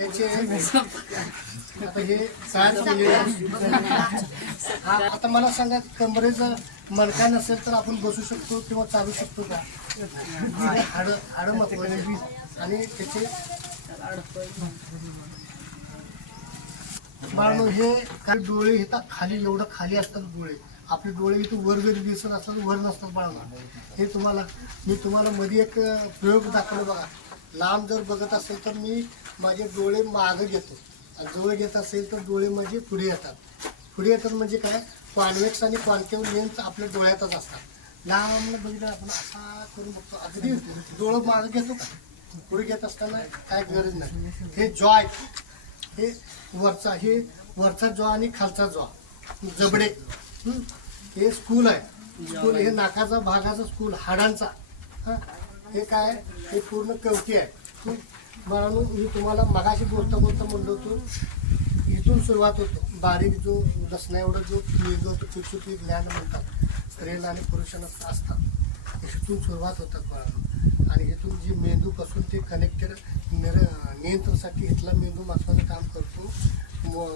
याचे आता हे आता मला सांगा, कमरेचं मणका नसेल तर आपण बसू शकतो किंवा चालू शकतो का? हाडं महत्वाचे आणि त्याचे बाळांनो, हे काही डोळे इथं खाली एवढं खाली असतात डोळे. आपले डोळे इथं वर जरी दिसत असतात वर नसतात बाळांनो. हे मी तुम्हाला मध्ये एक प्रयोग दाखवला बघा. लांब जर बघत असेल तर मी माझे डोळे मागं घेतो आणि जवळ घेत असेल तर डोळे माझे पुढे येतात. पुढे येतात म्हणजे काय, कॉन्व्हेक्स आणि कॉन्केव्ह लेन्स आपल्या डोळ्यातच असतात. लांब बघितलं आपण असा करून बघतो, अगदी डोळं मागं घेतो का, पुढे घेत असताना काय गरज नाही. हे जॉ आहे, हे वरचा जॉ आणि खालचा जॉ जबडे, हे स्कूल आहे. स्कूल हे नाकाचा भागाचा स्कूल हाडांचा. हे काय, हे पूर्ण कवटी आहे. म्हणून मी तुम्हाला मगाशी बोलता म्हणलो होतो, इथून सुरुवात होतो. बारीक जो दसण्या एवढा जो मेंदू होतो, पिचुकी ज्ञान म्हणतात, स्त्रीला आणि पुरुषांना असतात, इथून सुरुवात होतात बाळांनो. आणि इथून जी मेंदूपासून ते कनेक्टेड नियंत्रणासाठी इथला मेंदू महत्त्वाचं काम करतो.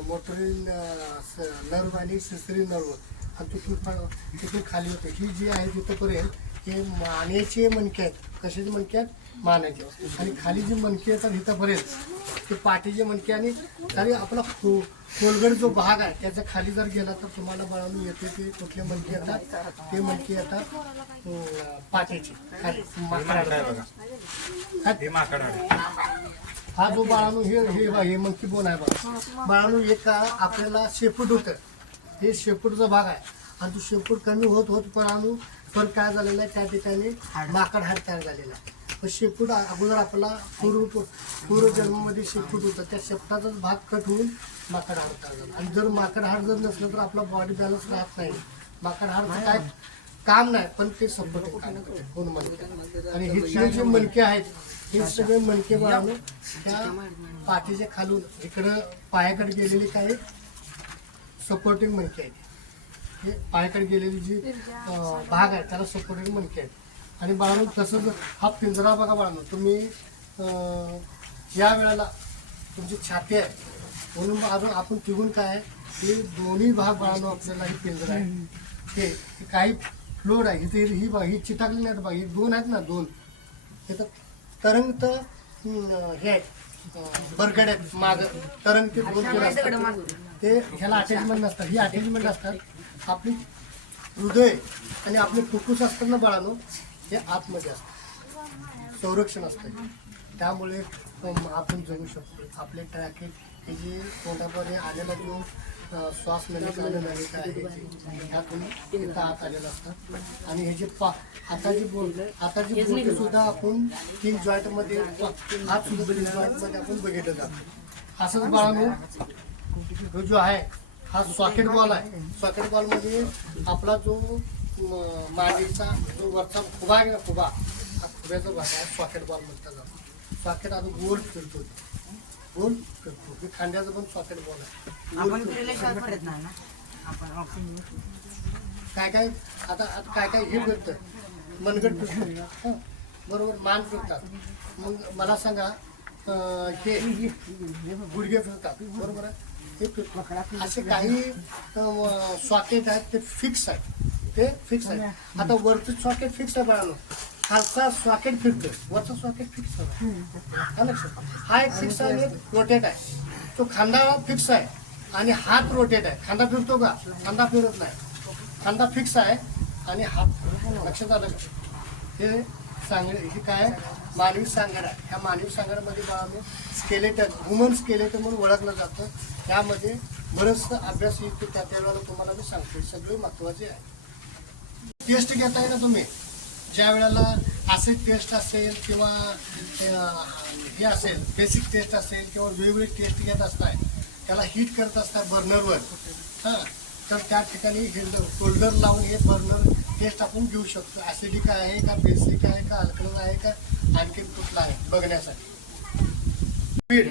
मोटोरिन नर्व आणि सेन्सरी नर्व, आणि तिथून खाली होते. ही जी आहे तिथंपर्यंत हे मानेचे मणके आहेत. कशाचे मणके आहेत? मानेचे. आणि खाली जे मणके येतात इथंपर्यंत ते पाठीचे मणके. आणि खाली आपला खोलगड जो भाग आहे त्याच्या खाली जर गेला तर तुम्हाला बाळांनो येते ते कुठले मणके येतात? ते मणके येतात पाठीचे खाली हा जो बाळांनो हे मंकी बोन आहे बघा बाळांनो. एक आपल्याला शेपूट होतं, हे शेपूटचा भाग आहे. आणि तो शेपूट कमी होत बाळांनो पण काय झालेलं आहे, त्या ठिकाणी माकड हाड तयार झालेला आहे. पण शेपूट अगोदर आपला पूर्वजन्मामध्ये शेपूट होतं, त्या शेपटाचाच भाग कट होऊन माकड हाड तयार झालं. आणि जर माकड हाड जर नसलं तर आपला बॉडी बॅलन्स राहत नाही. माकड हाडचं काय काम नाही, पण ते सपोर्टिंग काम करते कोण मणके. आणि हे जे मणके आहेत हे सगळे मणके बाळांनो त्या पाठीच्या खालून इकडं पायाकडे गेलेली काय सपोर्टिंग मणके आहेत. हे पायाकडे गेलेली जी भाग आहे त्याला सपोर्टिंग मणके आहेत. आणि बाळांनो तसंच हा पिंजरा बघा बाळांनो, तुम्ही ज्या वेळेला तुमची छाती आहे म्हणून अजून आपण तिघून काय आहे, हे दोन्ही भाग बाळांनो आपल्याला ही पिंजरा आहे. हे काही फ्लोर आहे इथे, ही चिटाकली नाही बघा, ही दोन आहेत ना, दोन हे तर तरंगत हे आहेत बरगड आहेत मागं तरंग ते दोन केलं असतात. ते ह्याला अटॅचमेंट नसतात, ही अटॅचमेंट असतात. आपली हृदय आणि आपले फुफ्फुस असतात ना बाळांनो, हे आतमध्ये असतं, संरक्षण असतं. त्यामुळे आपण जगू शकतो. आपले ट्रॅकेट हे जे पोटामध्ये आलेला जो श्वास नलिका आहे ह्यातून इथं आत आलेलं असतं. आणि हे जे आता जी बोलतो सुद्धा आपण 3 जॉईंटमध्ये हात सुद्धा 3 जॉईंटमध्ये आपण बघितलं जातं. असंच बाळांनो जो आहे हा सॉकेट बॉल आहे. सॉकेट बॉलमध्ये आपला जो मांडीचा जो वरचा खुबा आहे ना, खुबा हा खुब्याचा भाग आहे, सॉकेट बॉल म्हणतात जातो. सॉकेट आता गोल फिरतो, गोल फिरतो. हे खांद्याचं पण सॉकेट बॉल आहे. काय काय आता काय काय हे फिरतं, मनगट फिरतं, बरोबर, मान फिरतात. मग मला सांगा हे गुडघे फिरतात, बरोबर आहे, हे फिरतात. असे काही सॉकेट आहेत ते फिक्स आहेत, ते फिक्स आहे. आता वरचं सॉकेट फिक्स आहे बाळांनो, खालचा सॉकेट फिरतो, वरचा सॉकेट फिक्स आहे. हा एक फिक्स आहे आणि एक रोटेट आहे. तो खांदा फिक्स आहे आणि हात रोटेट आहे. खांदा फिरतो का? खांदा फिरत नाही. खांदा फिक्स आहे आणि हात, लक्षात आलं का? हे सांगड, हे काय मानवी सांगड आहे. ह्या मानवी सांगडमध्ये बाळांनो स्केलेटन, ह्युमन स्केलेटन म्हणून ओळखलं जातं. त्यामध्ये बरंचसं अभ्यास येतो, त्या वेळेला तुम्हाला मी सांगतो. सगळे महत्त्वाचे आहे. टेस्ट घेताय ना तुम्ही, ज्या वेळेला असे टेस्ट असेल किंवा हे असेल बेसिक टेस्ट असेल किंवा वेगवेगळे टेस्ट घेत असताय, त्याला हीट करत असतात बर्नरवर, तर त्या ठिकाणी हे फोल्डर लावून हे बर्नर टेस्ट आपण घेऊ शकतो. ॲसिडिक आहे का, बेसिक आहे का, अल्कलन आहे का, आणखी कुठला आहे बघण्यासाठी. स्पीड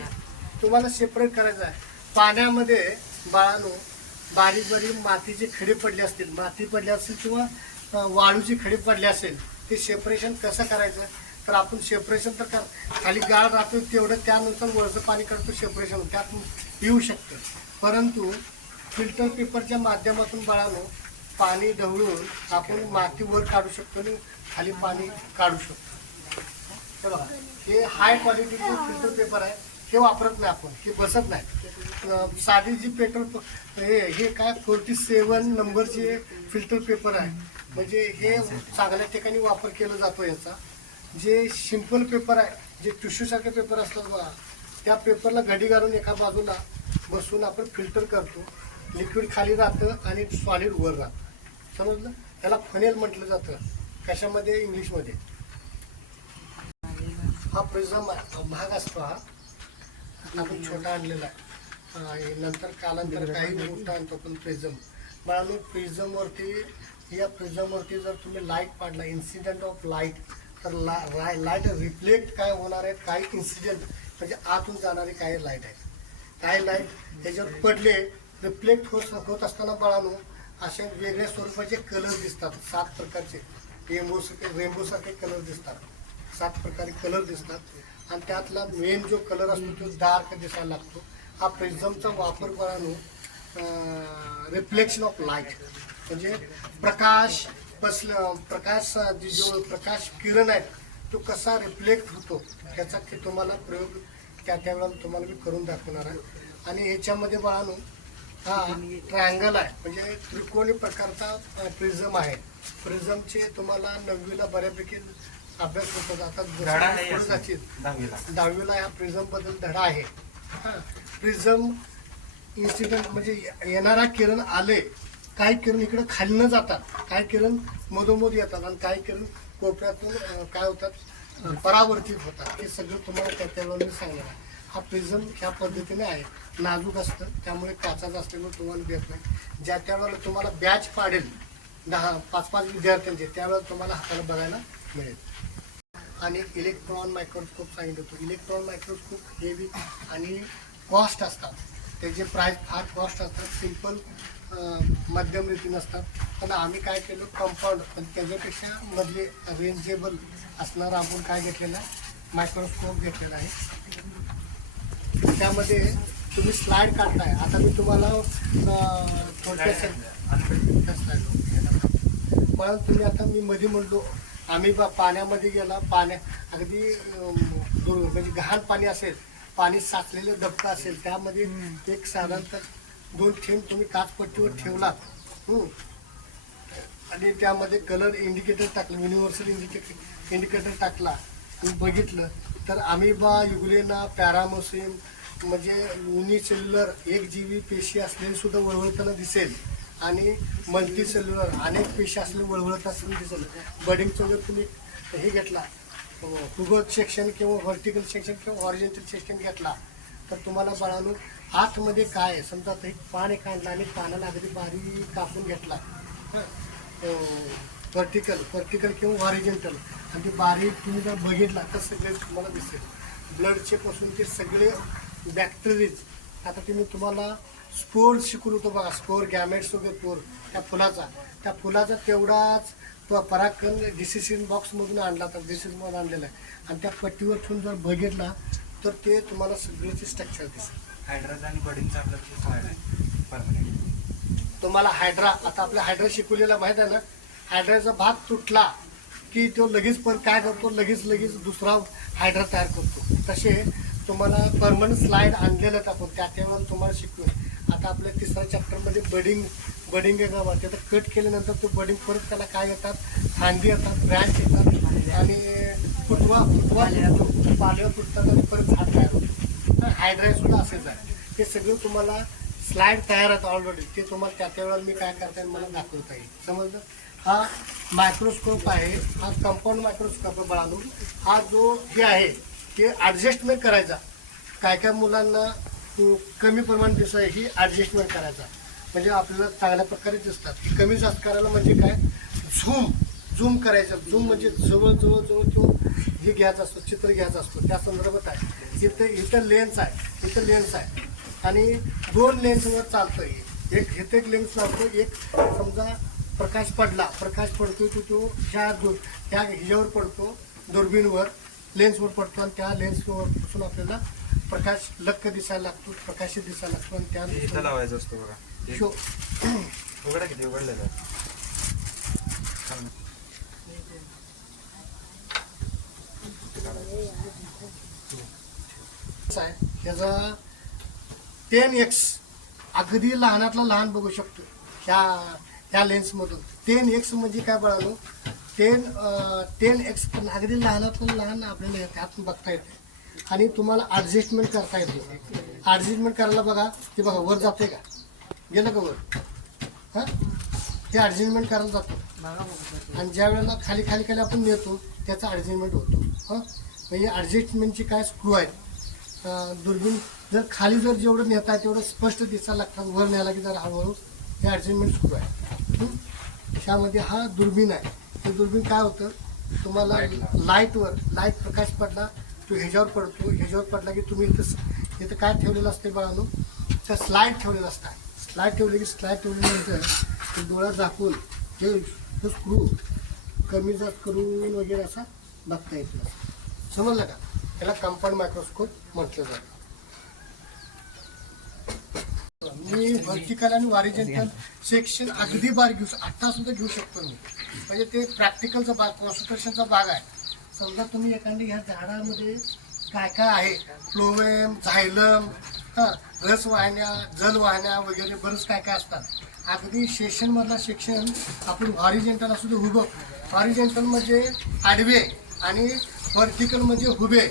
तुम्हाला सेपरेट करायचं आहे. पाण्यामध्ये बाळांनो बारीक बारीक मातीचे खडे पडले असतील, माती पडली असेल किंवा वाळूची खडी पडली असेल, ते सेपरेशन कसं करायचं? तर आपण सेपरेशन तर कर, खाली गाळ राहतो तेवढं त्यानुसार वरचं पाणी करतो सेपरेशन त्यात येऊ शकतं. परंतु फिल्टर पेपरच्या माध्यमातून बाळांनो पाणी ढवळून आपण माती वर काढू शकतो आणि खाली पाणी काढू शकतो. हे बघा, हे हाय क्वालिटीचे फिल्टर पेपर आहे, हे वापरत नाही आपण, हे बसत नाही. साधी जी पेपर हे काय 47 नंबरचे फिल्टर पेपर आहे, म्हणजे हे चांगल्या ठिकाणी वापर केला जातो याचा. जे सिंपल पेपर आहे, जे टिश्यूसारखे पेपर असतात बघा, त्या पेपरला घडी घालून एका बाजूला बसून आपण फिल्टर करतो. लिक्विड खाली राहतं आणि सॉलिड वर राहतं. समजलं? त्याला फनेल म्हटलं जातं. कशामध्ये? इंग्लिशमध्ये. हा प्रिझम भाग असतो, हा आपण छोटा आणलेला आहे, नंतर कालांतर काही मोठा आणतो पण प्रिझम. बाळांनो प्रिझमवरती, या प्रिझमवरती जर तुम्ही लाईट पाडला, इन्सिडेंट ऑफ लाईट, तर लाईट रिफ्लेक्ट काय होणार आहे, काही इन्सिडेंट म्हणजे आतून जाणारे काही लाईट आहेत, काही लाईट त्याच्यावर पडले रिफ्लेक्ट होत असताना बाळांनो अशा वेगळ्या स्वरूपाचे कलर दिसतात. 7 प्रकारचे रेनबोसारखे कलर दिसतात, 7 प्रकारे कलर दिसतात. आणि त्यातला मेन जो कलर असतो तो डार्क दिसायला लागतो. हा प्रिझमचा वापर बाळांनो रिफ्लेक्शन ऑफ लाईट म्हणजे प्रकाश जो प्रकाश किरण आहे तो कसा रिफ्लेक्ट होतो त्याचा तुम्हाला प्रयोग त्यावेळेला तुम्हाला मी करून दाखवणार आहे. आणि ह्याच्यामध्ये बाळांनो हा ट्रायंगल आहे, म्हणजे त्रिकोणी प्रकारचा प्रिझम आहे. प्रिझमचे तुम्हाला 9वीला बऱ्यापैकी अभ्यास होतो. आता 10वीला ह्या प्रिझम बद्दल धडा आहे. प्रिझम इन्सिडेंट म्हणजे येणारा किरण आले, काही किरण इकडे खाली न जातात, काही किरण मधोमध येतात आणि काही किरण कोपऱ्यातून काय होतात परावर्तित होतात. हे सगळं तुम्हाला त्याच्यावर मी सांगणार आहे. हा प्रिझम ह्या पद्धतीने आहे, नाजूक असतं, त्यामुळे काचाचं असल्यामुळे तुम्हाला देत नाही. ज्या त्यावेळेला तुम्हाला बॅच पाडेल 5-5 विद्यार्थ्यांचे, त्यावेळेला तुम्हाला हाताला बघायला मिळेल. आणि इलेक्ट्रॉन मायक्रोस्कोप सांगितलं होतं. इलेक्ट्रॉन मायक्रोस्कोप हेवी आणि कॉस्ट असतात, त्याचे प्राईस फार कॉस्ट असतात, सिंपल मध्यम रीतीने असतात. पण आम्ही काय केलं कंपाऊंड, पण त्याच्यापेक्षा मधले रेंजेबल असणारा आपण काय घेतलेला आहे मायक्रोस्कोप घेतलेला आहे. त्यामध्ये तुम्ही स्लाईड काढताय. आता मी तुम्हाला थोडक्यात पण तुम्ही आता मी मध्ये म्हणलो आम्ही पाण्यामध्ये गेला, अगदी म्हणजे घाण पाणी असेल, पाणी साचलेलं डबकं असेल, त्यामध्ये एक साधारणतः 2 थेंब तुम्ही काचपट्टीवर ठेवलात आणि त्यामध्ये कलर इंडिकेटर टाकलं, युनिव्हर्सल इंडिकेटर टाकला आणि बघितलं तर अमिबा, युग्लेना, पॅरामोसिम म्हणजे युनिसेल्युलर 1 जीवी पेशी असलेली सुद्धा वळवळताना दिसेल आणि मल्टीसेल्युलर अनेक पेशी असलेले वळवळत असलेली दिसेल. बडिंगचं जर तुम्ही हे घेतला ठिबक सेक्शन किंवा व्हर्टिकल सेक्शन किंवा हॉरिझॉन्टल सेक्शन घेतला तर तुम्हाला बाळांनो आतमध्ये काय आहे, समजा आता एक पान एक आणलं आणि पानाला अगदी बारीक कापून घेतला व्हर्टिकल किंवा हॉरिझॉन्टल आणि ते बारीक तुम्ही जर बघितला तर सगळे तुम्हाला दिसेल. ब्लडचे पासून ते सगळे बॅक्टेरियाज. आता तुम्हाला स्पोर शिकून होतो बघा, स्पोर गॅमेट्स वगैरे पोर त्या फुलाचा तेवढाच परागकण डिसिशन बॉक्समधून आणला तर डिसिशनमधून आणलेला आहे आणि त्या पट्टीवर ठेवून जर बघितला तर ते तुम्हाला सगळ्याचे स्ट्रक्चर दिसेल. हायड्राचा आणि बडिंगचा परमनंट तुम्हाला हायड्रा, आता आपल्या हायड्रा शिकवलेला माहीत आहे ना, हायड्राचा भाग तुटला की तो लगेच पण काय करतो, लगेच दुसरा हायड्रा तयार करतो. तसे तुम्हाला परमनंट स्लाईड आणलेलं आपण त्यावेळेला तुम्हाला शिकवू. आता आपल्या 3ऱ्या चॅप्टरमध्ये बडिंग आहे का, त्याचं कट केल्यानंतर तो बडिंग परत त्याला काय येतात, फांदी येतात, ब्रँच येतात आणि फुटवा पालव्या फुटतात आणि परत झाड तयार होतं. हायड्रा सुद्धा असेच आहे. हे सगळं तुम्हाला स्लाईड तयार आहेत ऑलरेडी, ते तुम्हाला त्यावेळेला मी काय करता येईल मला दाखवता येईल. समजलं? हा मायक्रोस्कोप आहे, हा कंपाऊंड मायक्रोस्कोप आहे बाळांनो. हा जो हे आहे ते ॲडजस्टमेंट करायचा, काय मुलांना कमी प्रमाणात दिसत आहे ही ॲडजस्टमेंट करायचा म्हणजे आपल्याला चांगल्या प्रकारे दिसतात. कमी जास्त करायला म्हणजे काय, झूम करायचं. झूम म्हणजे जवळ तो हे घ्यायचा असतो, चित्र घ्यायचा असतो, त्या संदर्भात आहे. इथं लेन्स आहे आणि 2 लेन्सवर चालतं. एक लेन्स लावतो, एक समजा प्रकाश पडतोय तो ह्या ह्याच्यावर पडतो दुर्बीनवर लेन्सवर पडतो आणि त्या लेन्सवर पासून आपल्याला प्रकाश लक्क दिसायला लागतो, प्रकाशित दिसायला लागतो आणि त्या इथं लावायचं असतो बघा. शो उघडा किती उघडलेलं आहे. त्याचा 10x अगदी लहानातला लहान बघू शकतो ह्या लेन्समधून. 10x म्हणजे काय बघालो, 10x पण अगदी लहानातलं लहान आपल्याला त्यात बघता येते आणि तुम्हाला ॲडजस्टमेंट करता येते. ॲडजस्टमेंट करायला बघा, ते बघा वर जाते का, गेलं का वर, हां ते ॲडजस्टमेंट करायला जातो आणि ज्या वेळेला खाली खाली खाली आपण नेतो त्याचा ॲडजस्टमेंट होतो. हां म्हणजे ॲडजस्टमेंटची काय स्क्रू आहेत. दुर्बीण जर खाली जर जेवढं नेता तेवढं स्पष्ट दिसायला लागतात, वर न्यायला की जर हळूहळू हे ॲडजस्टमेंट स्क्रू आहे. त्यामध्ये हा दुर्बीण आहे. हे दुर्बीण काय होतं, तुम्हाला लाईट प्रकाश पडला तो ह्याच्यावर पडतो, ह्याच्यावर पडला की तुम्ही इथं काय ठेवलेलं असते बाळांनो, तर स्लाईड ठेवलेलं असतात. स्लाईड ठेवल्यानंतर डोळा झाकून हे स्क्रू कमी जास्त करून वगैरे असा बघता येतो. समजलं का, त्याला कंपाऊंड मायक्रोस्कोप म्हटलं जातं. मी व्हर्टिकल आणि हॉरिझॉन्टल सेक्शन अगदी बारीक आत्ता सुद्धा घेऊ शकतो मी, म्हणजे ते प्रॅक्टिकलचा भाग, कॉन्सन्ट्रेशनचा भाग आहे. समजा तुम्ही एखाद्या ह्या झाडामध्ये काय काय आहे, फ्लोएम, झायलम, रस वाहिन्या, जल वाहिन्या वगैरे बरंच काय काय असतात. अगदी सेक्शनमधला सेक्शन आपण हॉरिझॉन्टल असू दे उभं, हॉरिझॉन्टल म्हणजे आडवे आणि व्हर्टिकल म्हणजे उभे.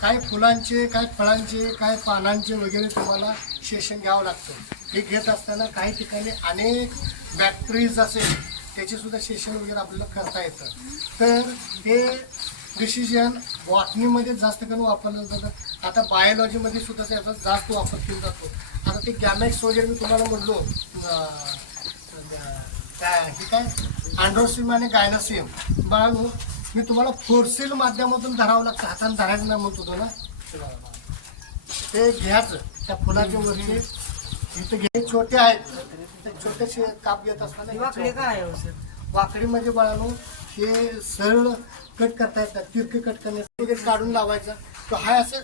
काय फुलांचे, काय फळांचे, काय पानांचे वगैरे तुम्हाला सेशन घ्यावं लागतं. हे घेत असताना काही ठिकाणी अनेक बॅक्टेरियाज असेल त्याचे सुद्धा सेशन वगैरे आपल्याला करता येतं. तर हे डिसिजन बॉटनीमध्ये जास्त करून वापरलं जातं. आता बायोलॉजीमध्ये सुद्धा त्याचा जास्त वापर केला जातो. आता ते गॅमॅक्स वगैरे मी तुम्हाला म्हटलो, हे काय अँड्रोसिम आणि गायनोसिम बाळांनो, मी तुम्हाला फोर्सिल माध्यमातून धरावं लागतं, हाताने धरायचं नाही म्हणत होतो ना. ते घ्यायचं त्या फुलाच्या वरचे, इथं घे छोटे आहेत, छोटेसे काप घेत असताना वाकडी म्हणजे बाळांनो हे सरळ कट करता येतात, तिरके कट करण्यासाठी वगैरे काढून लावायचा, तो हा असं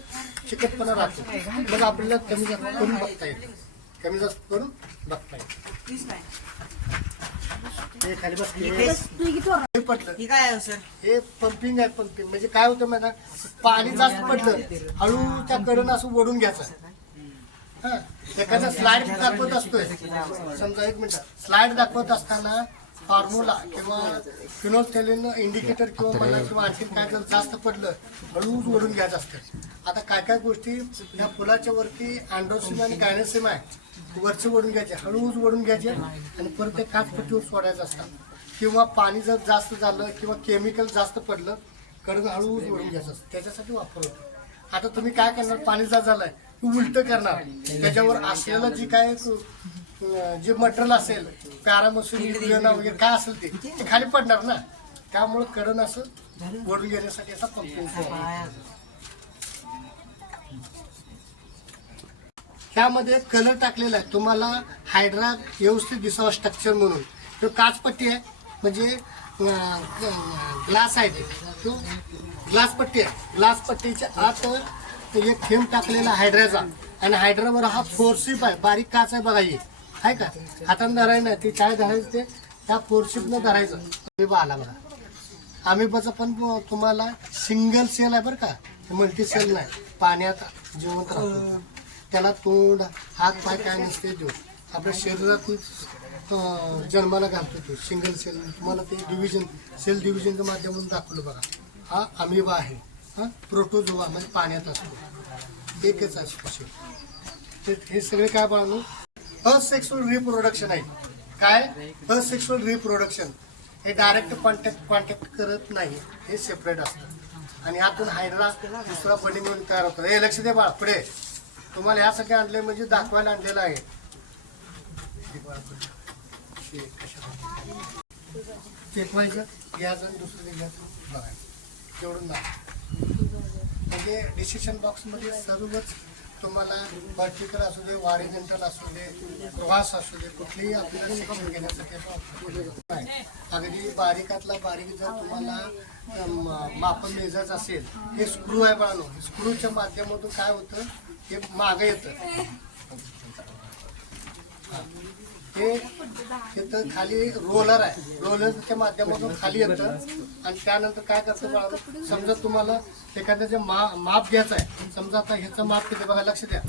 चिकटपणा राहतो. मग आपल्याला कमी जास्त करून बघता येईल, कमी जास्त करून बघता येईल. हे खाली बस, हे पडलं, हे पंपिंग आहे. पंपिंग म्हणजे काय होतं माहिती, पाणी जास्त पडलं हळू त्या कडनं असं ओढून घ्यायचं. हा एखादा स्लाइड दाखवत असतोय, समजा एक मिनिट, स्लाइड दाखवत असताना फॉर्म्युला किंवा फिनोल्फथालीन इंडिकेटर किंवा मला किंवा आणखी काय जर जास्त पडलं हळूच ओढून घ्यायचं असतं. आता काय काय गोष्टी या फुलाच्या वरती अँड्रोसिम आणि गायनोसिम आहे, वरचे ओढून घ्यायचे, हळूच ओढून घ्यायचे आणि परत ते काचपट्टीवर सोडायचं असतात. किंवा पाणी जर जास्त झालं किंवा केमिकल जास्त पडलं कडून हळूच ओढून घ्यायचं असतं, त्याच्यासाठी वापर होतो. आता तुम्ही काय करणार, पाणी जास्त झालंय उलटं करणार, त्याच्यावर असलेलं जी काय जे मटेरियल असेल पॅरामोसिन वगैरे काय असेल ते खाली पडणार ना, त्यामुळे कडन असं ओढून घेण्यासाठी असा पंपिंग. त्यामध्ये कलर टाकलेला आहे तुम्हाला हायड्रा व्यवस्थित दिसावं स्ट्रक्चर म्हणून. तो काचपट्टी आहे म्हणजे ग्लास आहे, तो ग्लास पट्टी आहे. ग्लास पट्टीच्या आत एक थेंब टाकलेला हायड्राचा आणि हायड्रावर हा फोरशिप आहे, बारीक काच आहे बघा, हे आहे का, हाताने धरायचं नाही, ते काय धरायचं ते त्या फोरशिपनं धरायचं. अमिबा आला बघा, अमिबाचा पण तुम्हाला सिंगल सेल आहे बरं का, मल्टी सेल नाही, पाण्यात जिवंत राहतो. त्याला तोंड हात पाय काय नसते, देऊ आपल्या शरीरातून जन्माला घालतो तो सिंगल सेल. तुम्हाला ते डिव्हिजन सेल डिव्हिजनच्या माध्यमातून दाखवलं बघा. हा अमिबा आहे, हा प्रोटोजोआ म्हणजे पाण्यात असतो, एकच असतो. हे सगळे काय पाहणं असेक्सुअल रिप्रोडक्शन आहे. काय असेक्सुअल रिप्रोडक्शन हे डायरेक्ट कॉन्टॅक्ट करत नाही, हे सेपरेट असतं. आणि ह्यातून हायड्रा दुसरा बंडिंग म्हणून तयार होतं. हे लक्ष दे बाळ, पुढे तुम्हाला ह्या सगळ्या आणले म्हणजे दाखवायला आणलेलं आहे. चेकवायचं घ्यायचं आणि दुसरं घ्यायचं बघायचं, तेवढं नाही. म्हणजे डिसिशन बॉक्समध्ये सर्वच तुम्हाला व्हर्टिकल असू दे, हॉरिझॉन्टल असू दे, प्रवास असू दे, कुठलीही आपल्याला शिक्षण घेण्यासाठी आपण अगदी बारीकातला बारीक जर तुम्हाला मापन मेजायचं असेल, हे स्क्रू आहे बाळांनो. स्क्रूच्या माध्यमातून काय होतं, हे मागं येतं. हे तिथं खाली रोलर आहे, रोलरच्या माध्यमातून खाली येतं आणि त्यानंतर काय करतं बाळांनो, समजा तुम्हाला एखाद्याचं माप घ्यायचं आहे. समजा आता ह्याचं माप किती बघा, लक्ष द्या.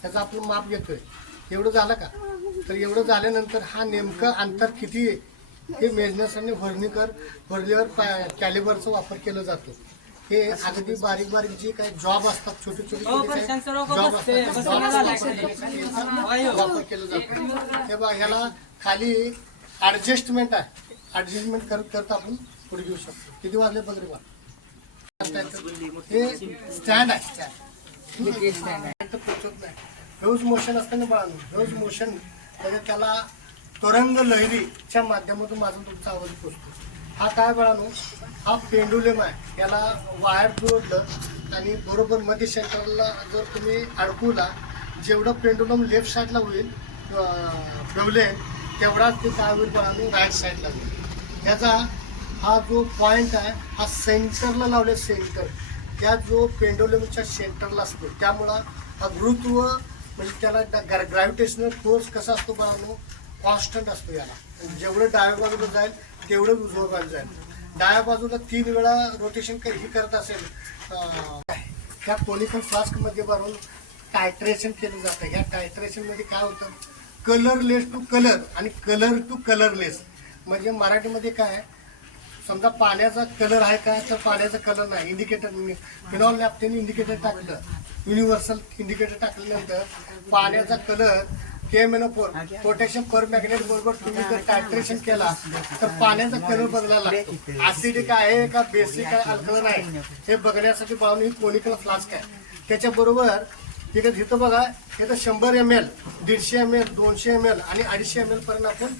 ह्याचं आपण माप घेतोय, एवढं झालं का? तर एवढं झाल्यानंतर हा नेमकं अंतर किती आहे हे मेजण्यासाठी व्हर्निकर कॅलिबरचा वापर केला जातो. हे अगदी बारीक बारीक जे काही जॉब असतात, छोटे छोटे जॉब असतात, वापर केला जातो. हे बघा, ह्याला खाली ऍडजस्टमेंट आहे. ऍडजस्टमेंट करत करत आपण पुढे घेऊ शकतो. किती वाजले बघ बा. हे स्टँड आहे, स्टँड पोचत नाही. ह्यूज मोशन असतं ना बाळांनो, ह्यूज मोशन म्हणजे त्याला तरंग लहरीच्या माध्यमातून माझा तुमचा आवाज पोचतो. हा काय बाळांनो, हा पेंडुलम आहे. याला वायर जोडलं आणि बरोबर मध्ये सेंटरला जर तुम्ही अडकवला, जेवढं पेंडुलम लेफ्ट साईडला होईल प्रॉब्लेम, तेवढाच ते काय होईल बाळांनो, राईट साईडला होईल. याचा हा जो पॉईंट आहे हा सेंटरला लावले, सेंटर त्या जो पेंडुलमच्या सेंटरला असतो. त्यामुळं हा गुरुत्व म्हणजे त्याला ग्रॅव्हिटेशनल फोर्स कसा असतो बाळांनो, कॉन्स्टंट असतो. याला जेवढं डाव्या बाजूला जाईल तेवढं उजव्या बाजूला जाईल. डाव्या बाजूला 3 वेळा रोटेशन काही करत असेल, त्या कोनिकल फ्लास्कमध्ये भरून टायट्रेशन केलं जातं. ह्या टायट्रेशनमध्ये काय होतं, कलरलेस टू कलर आणि कलर टू कलरलेस. म्हणजे मराठीमध्ये काय, समजा पाण्याचा कलर आहे का, तर पाण्याचा कलर नाही. इंडिकेटर फिनॉल नॅफ्थेन इंडिकेटर टाकलं, युनिव्हर्सल इंडिकेटर टाकल्यानंतर पाण्याचा कलर KMnO4 पोटॅशियम पर मॅग्नेट बरोबर तुम्ही जर टायट्रेशन केला तर पाण्याचा कलर बदलायला लागतो. ऍसिडिक आहे का बेसिक आहे, अल्कलाइन आहे, हे बघण्यासाठी बाळून ही कोनिकल फ्लास्क आहे. त्याच्याबरोबर इथं बघा, इथं 100 ml, 150 ml, 200 ml आणि 250 ml पर्यंत आपण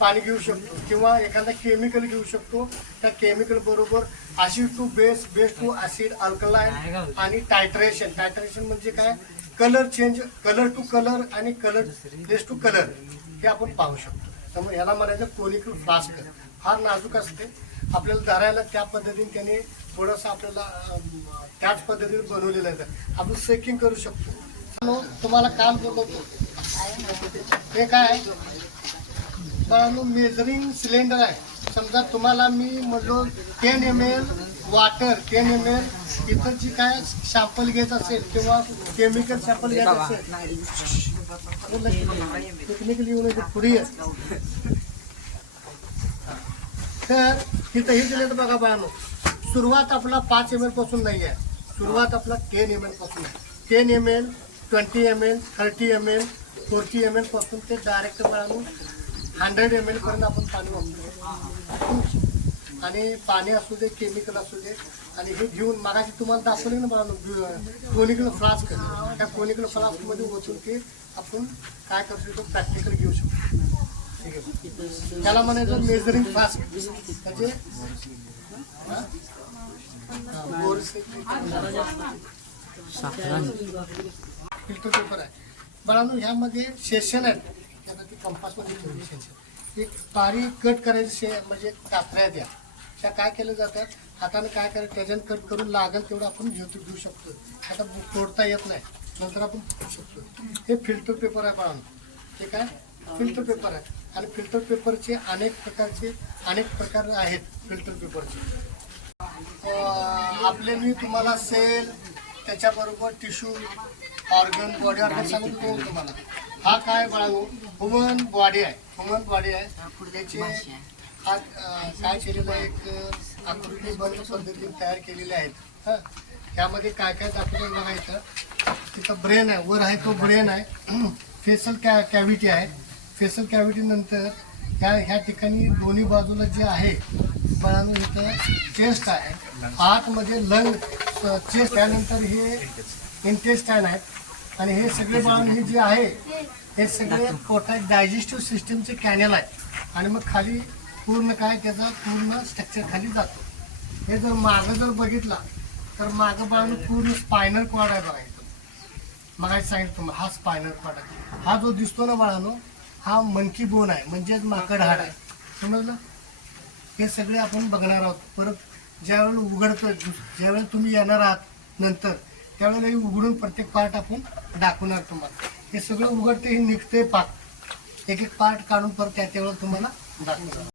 पाणी घेऊ शकतो किंवा एखादा केमिकल घेऊ शकतो. त्या केमिकल बरोबर acid to base, base to acid, alkaline आणि टायट्रेशन. टायट्रेशन म्हणजे काय, colour change, colour to colour आणि कलर बेस टू कलर हे आपण पाहू शकतो. त्यामुळे ह्याला म्हणायचं कोनिकल फ्लास्क. फार नाजूक असते, आपल्याला धरायला त्या पद्धतीने त्याने थोडंसं आपल्याला त्याच पद्धतीने बनवलेलं आहे. आपण सेकिंग करू शकतो. तुम्हाला काम बोलवतो हे काय बाळांनो, मेजरिंग सिलेंडर आहे. समजा तुम्हाला मी म्हटलो 10 ml वॉटर, 10 ml इथं जी काय सॅम्पल घ्यायचं असेल किंवा केमिकल सॅम्पल घ्यायचं असेल, टेक्निकली येऊन पुढे तर तिथं हे दिलं तर बघा बाळांनो, सुरुवात आपला 5 ml पासून नाही आहे, सुरुवात आपला 10 ml पासून आहे. 10 ml, 20 ml, 30 ml, 40 ml पासून ते डायरेक्ट बाळांनो 100 ml पर्यंत आपण पाणी वापरतो. आणि पाणी असू दे, केमिकल असू दे, आणि हे घेऊन मागाशी तुम्हाला दाखवले ना बाळांनो कोनिकल फ्लास्क, त्या कोनिकल फ्लास्कमध्ये ओतून ते आपण काय करू शकतो, प्रॅक्टिकल घेऊ शकतो. ठीक आहे, त्याला म्हणायचं मेजरिंग फ्लास्क. म्हणजे फिल्टर पेपर आहे बाळांनो. ह्यामध्ये सेशन आहेत, त्याला ती कंपासमध्ये ठेवली सेशन. एक बारीक कट करायचे म्हणजे कात्र्या द्या, त्या काय केलं जातं, हाताने काय करायचं त्याच्यानं कट करून लागेल तेवढं आपण घेऊ शकतो. आता तोडता येत नाही, नंतर आपण घेऊ शकतो. हे फिल्टर पेपर आहे बाळांनो, हे काय फिल्टर पेपर आहे. आणि फिल्टर पेपरचे अनेक प्रकार आहेत. फिल्टर पेपरचे आपले मी तुम्हाला सेल, त्याच्याबरोबर टिश्यू, ऑर्गन, बॉडी ऑर्गन सांगतो तुम्हाला. हा काय बाळांनो, ह्युमन बॉडी आहे. ह्युमन बॉडी आहे, त्याचे हा काय केलेलं आहे, एक आकृतीबद्ध पद्धतीने तयार केलेले आहेत. हां, त्यामध्ये काय काय दाखवलं बघायचं. तिथं ब्रेन आहे, वर आहे तो ब्रेन आहे. फेसल कॅव्हिटी आहे. फेसल कॅव्हिटी नंतर ह्या ठिकाणी दोन्ही बाजूला जे आहे बाळांनो, इथं चेस्ट आहे, आतमध्ये लंग, चेस्ट, त्यानंतर हे इंटेस्टाईन आहेत. आणि हे सगळे बाळांनो हे जे आहे हे सगळे पोटात डायजेस्टिव्ह सिस्टीमचे कॅनल आहे. आणि मग खाली पूर्ण काय त्याचा पूर्ण स्ट्रक्चर खाली जातो. हे जर मागं जर बघितला तर मागं बाळानं पूर्ण स्पायनल कॉर्ड आहे बघा इथं. मग सांगितलं तुम्हाला हा स्पायनल कॉर्ड आहे. हा जो दिसतो ना बाळानो, हा मंकी बोन आहे, म्हणजेच माकड हाड आहे. समजलं? हे सगळे आपण बघणार आहोत. परत ज्यावेळेला उघडतो, ज्यावेळेला तुम्ही येणार आहात नंतर, त्यावेळेला हे उघडून प्रत्येक पार्ट आपण दाखवणार तुम्हाला. हे सगळं उघडते, हे निघते पाक, एक एक पार्ट काढून परत त्यावेळेला तुम्हाला दाखवणार.